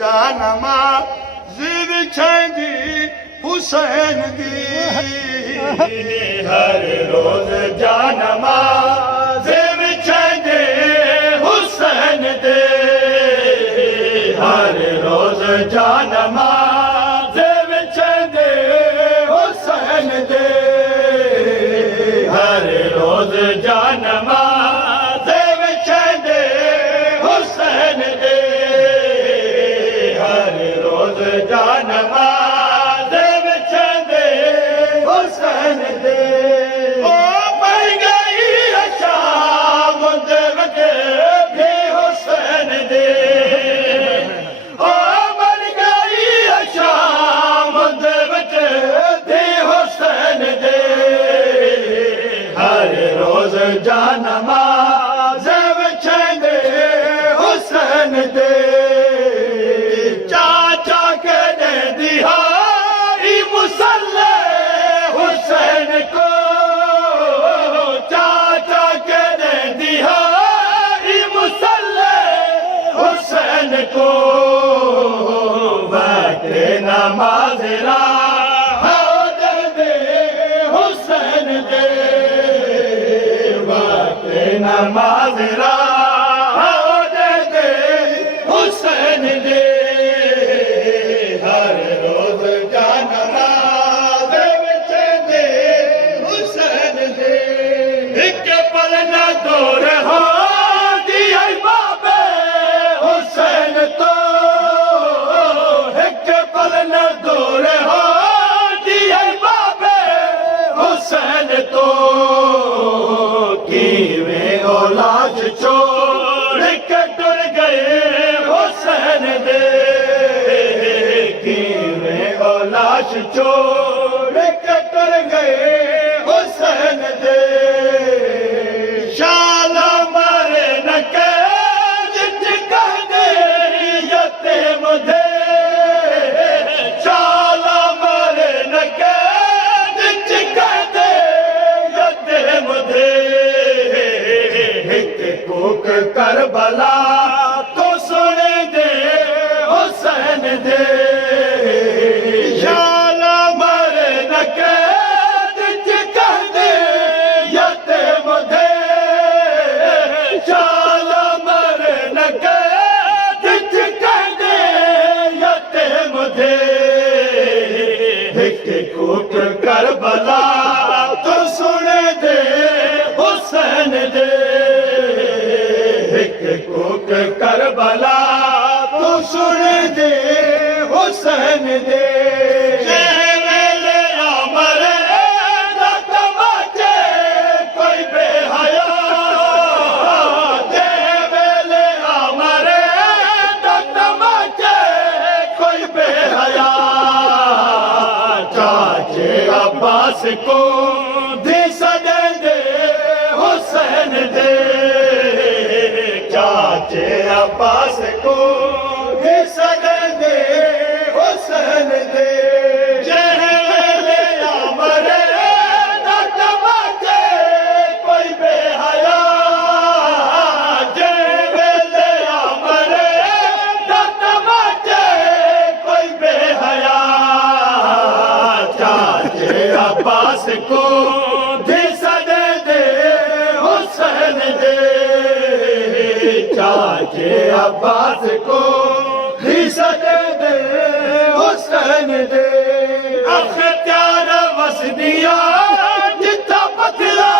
जानमा जिद छंदी हुसैन दी हर रोज जानमा जिद छंदे हुसैन दे हर रोज जानमा जिद छंदे हुसैन दे हर रोज जानमा जिद छंदे हुसैन दे हर रोज जानमा जानमा ज़ेब छंदे हुसैन दे चाचा के ने दिहाई मुसल्ले हुसैन को चाचा के ने दिहाई मुसल्ले हुसैन को बैठे नमाज नमाज हो दे हुसैन दे हर रोज जानमा दे हुसैन दे एक पल न दूर हो दिया बाबे हुसैन तो एक पल न दूर हो दिया बाबे हुसैन तो लाश छोड़ के टुर गए हुसैन दे कीवे लाश छोड़ के टुर गए हुसैन दे शाला मारे न के कह दे यते मुझे शाला मारे न के कह दे यते मुझे कोक करबला तो सुने दे हुसैन दे शाला मरे न कह दे यते मुझे शाला मरे न कह दे यते मुझे कोक करबला तो सुने दे हुसैन दे कोक करबला तो सुन दे हुसैन दे मरे तमाचे कोई बेहया वेले मरे तमाचे कोई बेहया चाचे अब्बास को दिस दे हुसैन दे चाचे अब्बास को दे हुसैन दे जहले मरे तमाचे कोई बेहया जहले मरे तमाचे कोई बेहया चाचे अब्बास को दे हुसैन दे चाचे अब्बास को दे हुसैन दे अख्तियार वस दिया जितना पतला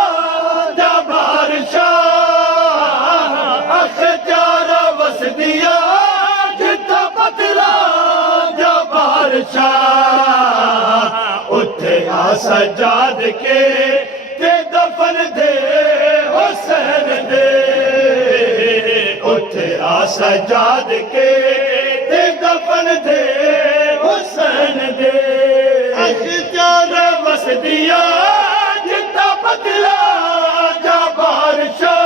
जा बादशाह अख्तियार वस दिया जितना पतला जा बादशाह उठे आ सजाद के दफन दे हुसैन दे सजाद के दफन दे हुसैन दे अख्तियार वस दिया जितना पतला जा बादशाह